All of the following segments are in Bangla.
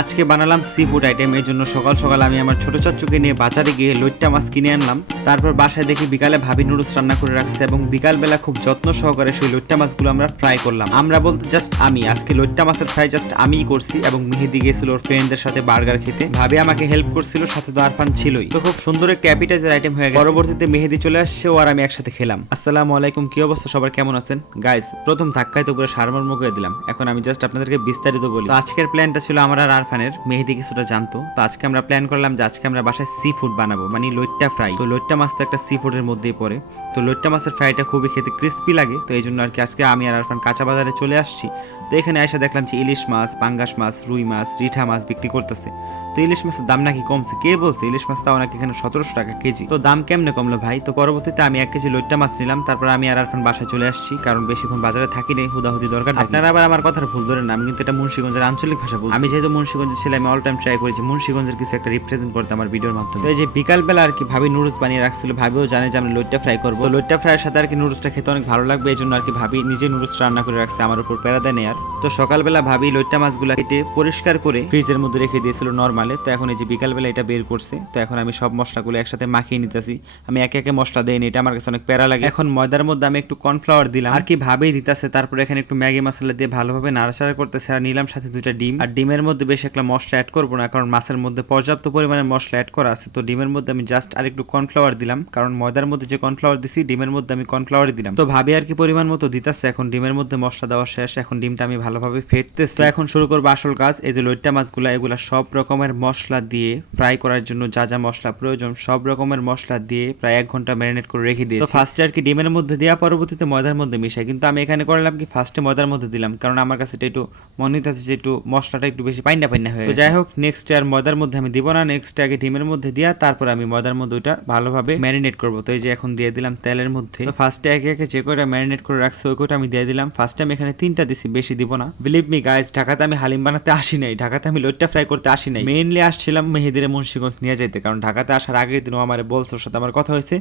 আজকে বানালাম সি ফুড আইটেম এর জন্য সকাল সকাল আমি আমার ছোট চাচুকে নিয়ে বাজারে গিয়ে লইট্টা মাছ কিনে আনলাম। তারপর বাসায় দেখি বিকালে ভাবি নুডলস রান্না করে রাখছে এবং বিকালবেলা খুব যত্ন সহকারে সেই লইট্টা মাছগুলো আমরা ফ্রাই করলাম। আমরা বলতে জাস্ট আমি, আজকে লইট্টা মাছের ফ্রাই জাস্ট আমিই করছি এবং মেহেদি গিয়েছিল ওর ফ্রেন্ডদের সাথে বার্গার খেতে। ভাবি আমাকে হেল্প করছিল, সাথে তো আরফান ছিলই। তো খুব সুন্দর একটা অ্যাপিটাইজার আইটেম হয়ে গেছে। পরবর্তীতে মেহেদি চলে আসছে, ও আর আমি একসাথে খেলাম। আসসালামু আলাইকুম, কি অবস্থা? সবার কেমন আছেন? গাইস প্রথম ধাক্কায় তো পুরো সারমর্ম করে দিলাম। এখন আমি জাস্ট আপনাদেরকে বিস্তারিত বলি। আজকের প্ল্যানটা ছিল, আমার আরফানের মেহেদি কিছুটা জানতো। তো আজকে আমরা প্ল্যান করলাম যে আজকে আমরা বাসায় সি ফুড বানাবো মানে লইট্টা ফ্রাই তো লইট্টা মাছ তো একটা সি ফুডের মধ্যেই পড়ে। তো লইট্টা মাছের ফ্রাইটা খুবই খেতে ক্রিস্পি লাগে। তো এই জন্য আর কি আজকে আমি আর আরফান কাঁচা বাজারে চলে আসছি। তো এখানে এসে দেখলাম যে ইলিশ মাছ পাঙ্গাস মাছ রুই মাছ রিঠা মাছ বিক্রি করতেছে। তো ইলিশ মাছের দাম নাকি কমছে? কে বলছে? ইলিশ মাছ তাও নাকি এখানে সতেরোশো টাকা কেজি। তো দাম কেমনে কমলো ভাই? তো পরবর্তীতে আমি এক কেজি লইট্টা মাছ নিলাম। তারপর আমি আর আরফান বাসায় চলে আসছি কারণ বেশিক্ষণ বাজারে থাকি নেই হুদাহুদি দরকার আপনারা আবার আমার কথার ভুল ধরেন না, আমি কিন্তু এটা মুন্সিগঞ্জের আঞ্চলিক ভাষা বলছি। আমি যেহেতু মুন্সিগঞ্জের ছেলে আমি অল টাইম ট্রাই করেছি। মুন্সিগঞ্জের কিছু একটা রিপ্রেজেন্ট করতে আমার ভিডিওর মাধ্যমে। এই যে বিকালবেলা আর কি ভাবি নুডলস বানিয়ে রাখছিল, ভাবিও জানে যে আমি লইট্টা ফ্রাই করব। তো লইট্টা ফ্রাইয়ের সাথে আর কি নুডলসটা খেতে অনেক ভালো লাগবে, এই জন্য আর কি ভাবি নিজে নুডলস রান্না করে রাখছে, আমার উপর প্যারা দেয় আর। তো সকালবেলা ভাবি লইট্টা মাছগুলো কেটে পরিষ্কার করে ফ্রিজের মধ্যে রেখে দিয়েছিল নর্মালে তো এখন এই যে বিকালবেলা এটা বের করছে, তো এখন আমি সব মশলাগুলো একসাথে মাখিয়ে নিতেছি। আমি একে একে মশলা দেইনি এটা আমার কাছে অনেক প্যারা লাগে। এখন ময়দার মধ্যে আমি একটু কর্নফ্লাওয়ার দিলাম। আর কি ভাবেই দিতেছে, তারপরে এখানে একটু ম্যাগি মশলা দিয়ে ভালোভাবে নাড়াচাড়া করতেছে, আর নিলাম সাথে দুইটা ডিম। আর ডিমের মধ্যে বেশি একটা মশলা অ্যাড করব না, কারণ মাছের মধ্যে পর্যাপ্ত পরিমাণে মশলা অ্যাড করা আছে। তো ডিমের মধ্যে আমি জাস্ট আর একটু কর্নফ্লাওয়ার দিলাম, কারণ ময়দার মধ্যে যে কর্নফ্লাওয়ার দিছি, ডিমের মধ্যে আমি কর্নফ্লাওয়ার দিলাম। তো ভাবি আর কি পরিমাণ মতো দিতেছে, এখন ডিমের মধ্যে মশলা দেওয়া শেষ, এখন ডিমটা আমি ভালোভাবে ফেটতেছি। তো এখন শুরু করব আসল কাজ, এই যে লইট্টা মাছগুলো, এগুলা সব রকমের মশলা দিয়ে ফ্রাই করার জন্য যা যা মশলা প্রয়োজন, সব রকমের মশলা দিয়ে প্রায় এক ঘণ্টা ম্যারিনেট করে রেখে দিই তো ফার্স্টে আর কি ডিমের মধ্যে দেওয়া, পরবর্তীতে ময়দার মধ্যে মিশাই। কিন্তু আমি এখানে করলাম কি ফার্স্টে ময়দার মধ্যে দিলাম, কারণ আমার কাছে এটা একটু মনে হইতেছে যে একটু মশলাটা একটু বেশি পাইনা হয়ে তো যাই হোক নেক্সট আর ময়দার মধ্যে আমি দিব না নেক্সট আগে ডিমের মধ্যে দিয়া তারপর আমি ময়দার মধ্যে ওইটা ভালোভাবে ম্যারিনেট করব। তো এই যে এখন দিয়ে দিলাম তেলের মধ্যে। তো ফার্স্টে একে একে যে কয়টা ম্যারিনেট করে রাখছে ওই কয়টা আমি দিয়ে দিলাম। ফার্স্ট আমি এখানে তিনটা দিছি বেশি দিব না। বিলিভ মি গাইস ঢাকাতে আমি হালিম বানাতে আসি নাই। ঢাকাতে আমি লোটটা ফ্রাই করতে আসি নাই। মেইনলি আসছিলাম মেহেদিরে মুন্সিগঞ্জ নিয়ে যাইতে কারণ ঢাকাতে আসার আগের দিন ও আমার বলছে ওর সাথে আমার কথা হয়েছে।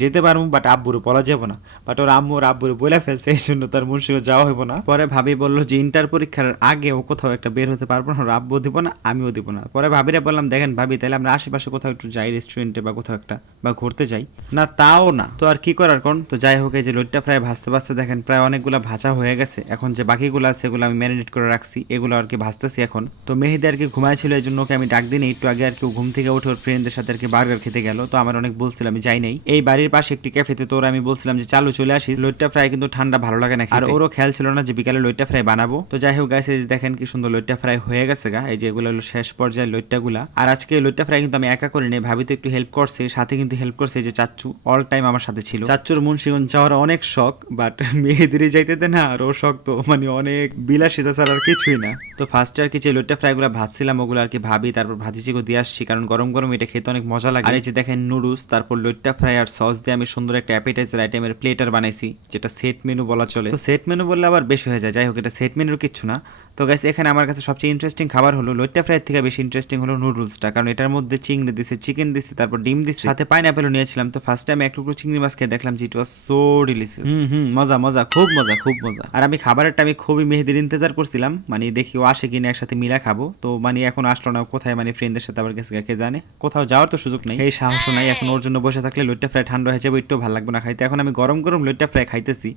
যেতে পারব বাট আব্বুরু বলা যাব না। বাট ওর আম্মু ওর আব্বুরু বলে ফেলছে, এই জন্য তার মুন্সিগঞ্জ যাওয়া হইব না। পরে ভাবি বলল যে ইন্টার পরীক্ষার আগে ও কোথাও একটা বের হতে পারব না, ওর আব্বু দিব না, আমিও দিব না। পরে ভাবিরা বললাম, দেখেন ভাবি তাহলে আমরা আশেপাশে কোথাও একটু যাই রেস্টুরেন্টে বা কোথাও একটা, বা ঘুরতে যাই। না, তাও না। তো আর কি করার কোন? তো যাই হোক, এই যে লইট্টা প্রায় ভাজতে ভাজতে দেখেন, প্রায় অনেকগুলো ভাজা হয়ে গেছে। এখন যে বাকিগুলো আছে সেগুলো আমি ম্যারিনেট করে রাখছি, এগুলো আর কি ভাজতেছি এখন। তো মেহেদি আর কি ঘুমাইছিল, এই জন্য ওকে আমি ডাক দিই একটু আগে আর কি ঘুম থেকে উঠে ওর ফ্রেন্ডদের সাথে আর কি বার্গার খেতে গেল। তো আমার অনেক বলছিল আমি যাই নাই। এই বাড়ির পাশে একটি ক্যাফেতে তো ওরা আমি বলছিলাম যে চালু চলে আসিস। লইট্টা ফ্রাই কিন্তু ঠান্ডা ভালো লাগে না আর ওরও খেয়াল ছিল না যে বিকালে লইট্টা ফ্রাই বানাবো। তো যাই হোক এই যে দেখেন কি সুন্দর লইট্টা ফ্রাই হয়ে গেছে গা। এই যে এগুলো হলো শেষ পর্যায়ে লইট্টা গুলা আর আজকে লইট্টা ফ্রাই কিন্তু আমি একা করিনি ভাবি তো একটু হেল্প করছে। সাথে কিন্তু হেল্প করছে এই যে চাচ্চু অল টাইম আমার সাথে ছিল। চাচ্চুর মুন্সিগঞ্জ যাওয়ার অনেক শখ বাট মেয়েদেরই যাইতে না আর ও শখ তো মানে অনেক বিলাসিতা ছাড়া আর কিছুই না। তো ফার্স্টে আর কি যে লইট্টা ফ্রাই গুলো ভাজছিলাম ওগুলো আর কি ভাবি তারপর ভাজিচিকো দিয়ে আসছি কারণ গরম গরম এটা খেতে অনেক মজা লাগে। আর এই যে দেখেন নুডলস তারপর লইট্টা ফ্রাই আর সস দিয়ে আমি সুন্দর একটা অ্যাপিটাইজার আইটেমের প্লেটার বানাইছি যেটা সেট মেনু বলা চলে। তো সেট মেনু বললে আবার বেশি হয়ে যায় যাই হোক এটা সেট মেনুর কিছু না। তো গাইস এখানে আমার কাছে সবচেয়ে ইন্টারেস্টিং খাবার হলো লইট্টা ফ্রাইয়ের থেকে বেশি ইন্টারেস্টিং হলো নুডলসটা কারণ এটার মধ্যে চিংড়ি দিছে চিকেন দিছে তারপর ডিম দিছে। সাথে পাইনাপেলও নিয়েছিলাম। তো ফার্স্ট টাইম এক টুকরো চিংড়ি মাছ খেয়ে দেখলাম যে ইট ওয়াজ সো ডিলিশিয়াস হুম হুম মজা মজা খুব মজা খুব মজা। আর আমি খাবারেরটা আমি খুবই মেহেদির ইন্তজার করছিলাম। মানে দেখি ও আসে কিনা একসাথে মিলা খাব। তো মানে এখন আসলো না কোথায় মানে ফ্রেন্ডদের সাথে আবার গেছে কে জানে। কোথাও যাওয়ার তো সুযোগ নেই। এই সাহস নাই এখন ওর জন্য বসে থাকলে লইট্টা ফ্রাই ঠান্ডা হয়ে যাবে একটু ভালো লাগবে না খাইতে। এখন আমি গরম গরম লইট্টা ফ্রাই খাইতেছি।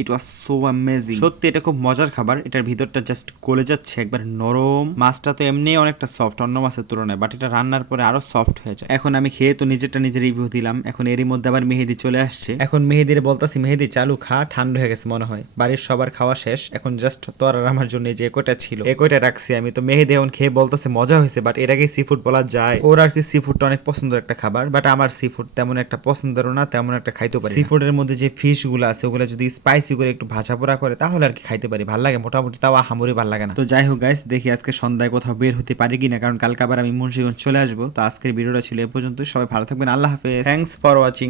ইট ওয়াজ সো অ্যামেজিং সত্যি এটা খুব মজার খাবার। এটার ভিতরটা জাস্ট গলে যাচ্ছে একবার নরম। মাছটা তো এমনি অনেকটা সফট অন্য মাছের তুলনায় বাট এটা রান্নার পরে আরও সফট হয়ে যায়। এখন আমি খেয়ে তো নিজেরটা নিজে রিভিউ দিলাম। এখন এরই মধ্যে আবার মেহেদি চলে আসছে। এখন মেহেদির বলতাছি মেহেদি চালু খা ঠান্ডা হয়ে গেছে মনে হয়। বাড়ির সবার খাওয়া শেষ। এখন জাস্ট তোর আর আমার জন্য যে একোটা ছিল একোটা রাখছি আমি। তো মেহেদি এখন খেয়ে বলতেছে মজা হয়েছে বাট এর আগে সি ফুড বলা যায়। ওর আর কি সি ফুডটা অনেক পছন্দের একটা খাবার বাট আমার সি ফুড তেমন একটা পছন্দেরও না তেমন একটা খাইতে পারি সি ফুডের মধ্যে যে ফিশগুলো আছে ওগুলো যদি স্পাইসি করে একটু ভাজা পোড়া করে, তাহলে আর কি খাইতে পারি। ভালো লাগে মোটামুটি, তাও আহামরি ভালো লাগে না। তো যাই হোক গাইস দেখি আজকে সন্ধ্যায় কোথাও বের হতে পারি কিনা, কারণ কালকে আবার আমি মুন্সিগঞ্জ চলে আসব। তো আজকের ভিডিওটা ছিল এ পর্যন্ত সবাই ভালো থাকবেন, আল্লাহ হাফেজ। Thanks for watching